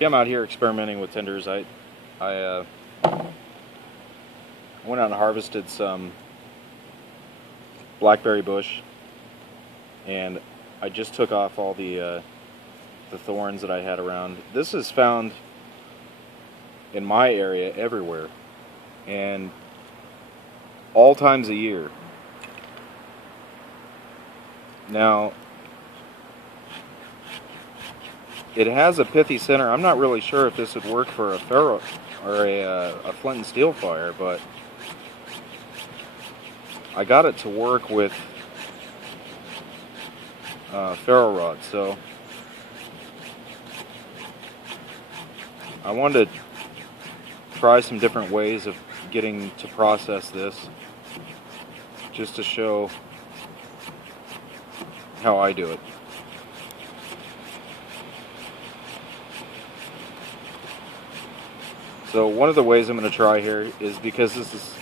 Okay, I'm out here experimenting with tinders. I went out and harvested some blackberry bush, and I just took off all the thorns that I had around. This is found in my area everywhere, and all times of year. Now, it has a pithy center. I'm not really sure if this would work for a ferro or a flint and steel fire, but I got it to work with ferro rod. So I wanted to try some different ways of getting to process this, just to show how I do it. So one of the ways I'm going to try here is, because this is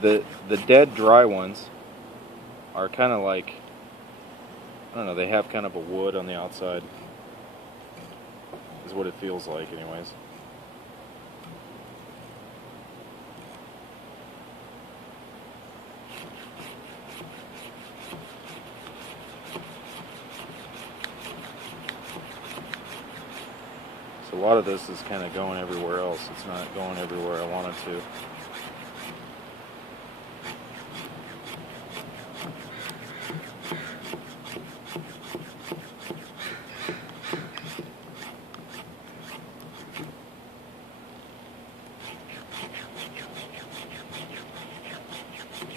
the dead dry ones are kind of like, I don't know, they have kind of a wood on the outside, is what it feels like anyways. So a lot of this is kind of going everywhere else. It's not going everywhere I want it to.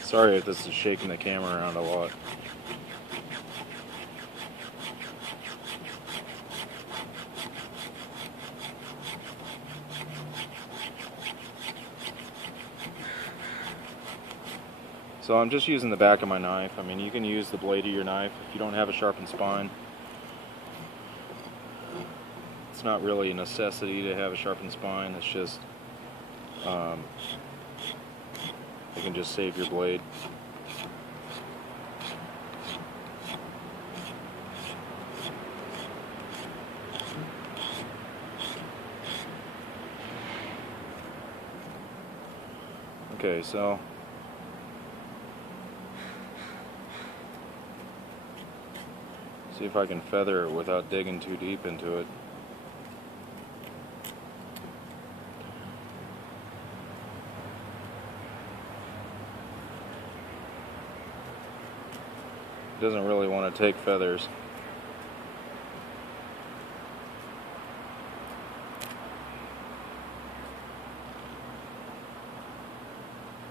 Sorry if this is shaking the camera around a lot. So I'm just using the back of my knife. I mean, you can use the blade of your knife if you don't have a sharpened spine. It's not really a necessity to have a sharpened spine. It's just, you can just save your blade. Okay, so see if I can feather it without digging too deep into it. It doesn't really want to take feathers.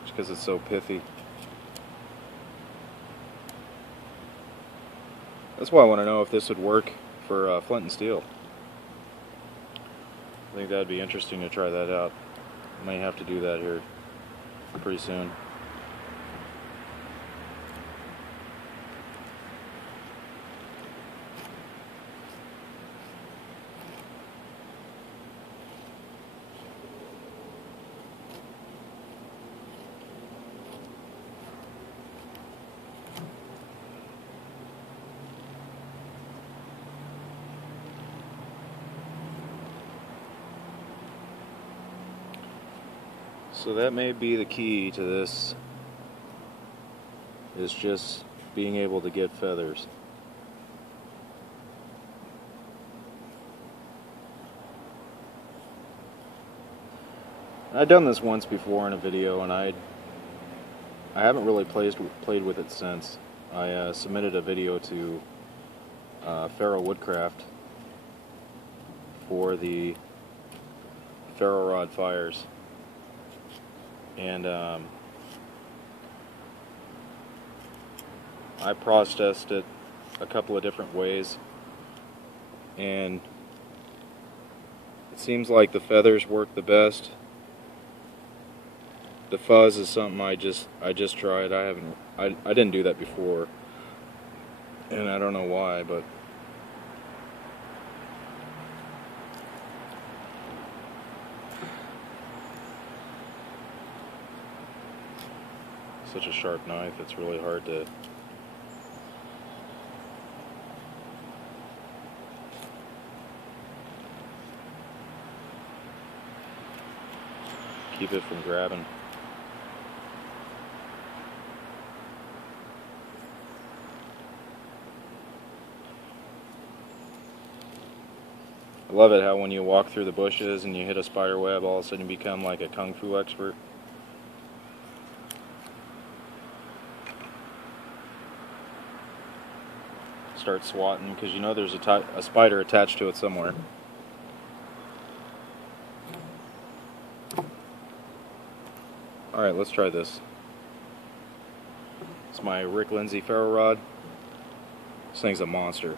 Just because it's so pithy. That's why I want to know if this would work for flint and steel. I think that'd be interesting to try that out. May have to do that here pretty soon. So that may be the key to this, is just being able to get feathers. I've done this once before in a video, and I haven't really played with it since. I submitted a video to Ferro Woodcraft for the ferro rod fires. And I processed it a couple of different ways, and it seems like the feathers work the best. The fuzz is something I just tried. I didn't do that before, and I don't know why, but such a sharp knife, it's really hard to keep it from grabbing. I love it how when you walk through the bushes and you hit a spider web, all of a sudden you become like a kung fu expert. Start swatting because you know there's a spider attached to it somewhere. Alright, let's try this. It's my Rick Lindsay Ferro rod. This thing's a monster.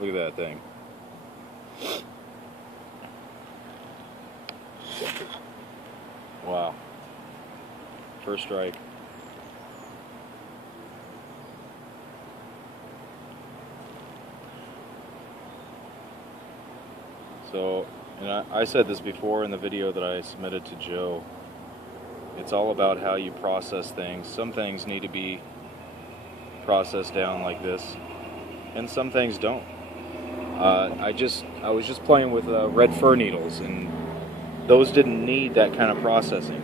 Look at that thing. Wow. First strike. So, and I said this before in the video that I submitted to Joe. It's all about how you process things. Some things need to be processed down like this, and some things don't. I was just playing with red fir needles, and those didn't need that kind of processing.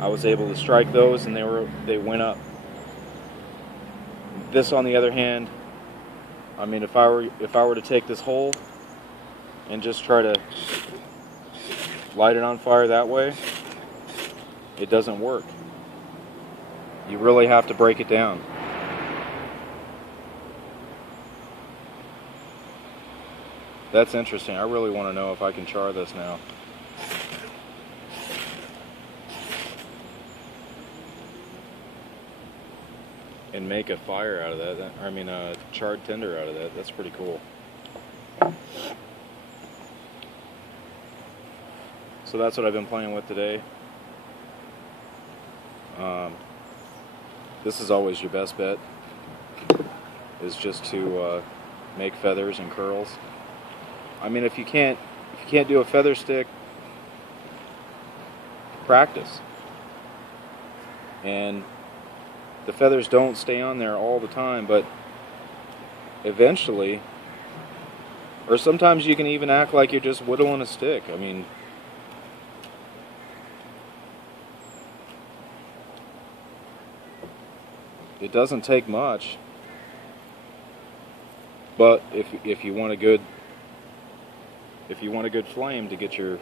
I was able to strike those, and they went up. This, on the other hand, I mean, if I were to take this hole and just try to light it on fire that way, it doesn't work. You really have to break it down. That's interesting. I really want to know if I can char this now. And make a fire out of that. I mean, a charred tinder out of that. That's pretty cool. So that's what I've been playing with today. This is always your best bet, is just to make feathers and curls. I mean, if you can't do a feather stick, practice. And the feathers don't stay on there all the time, but eventually, or sometimes you can even act like you're just whittling a stick. I mean, it doesn't take much, but if you want a good flame to get your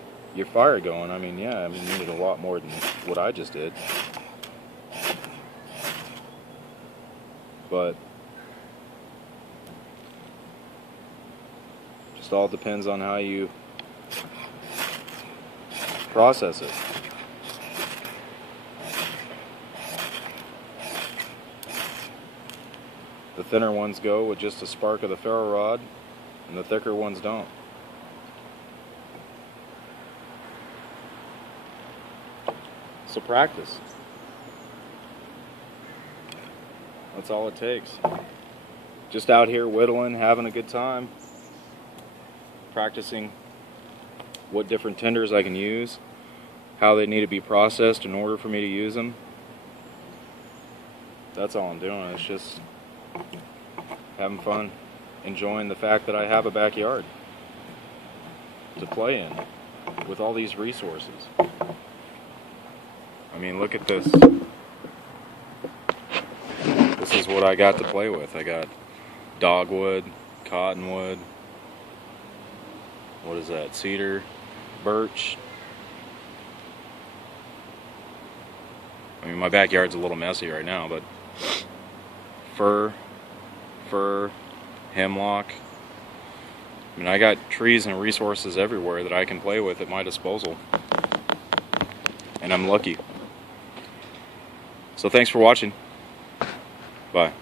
fire going, I mean, yeah, I mean, you need a lot more than what I just did. But just all depends on how you process it. The thinner ones go with just a spark of the ferro rod, and the thicker ones don't. So practice. That's all it takes. Just out here whittling, having a good time, practicing what different tinders I can use, how they need to be processed in order for me to use them. That's all I'm doing. It's just having fun, enjoying the fact that I have a backyard to play in with all these resources. I mean, look at this. This is what I got to play with. I got dogwood, cottonwood, what is that, cedar, birch. I mean, my backyard's a little messy right now, but fir, hemlock. I mean, I got trees and resources everywhere that I can play with at my disposal. And I'm lucky. So thanks for watching. Bye.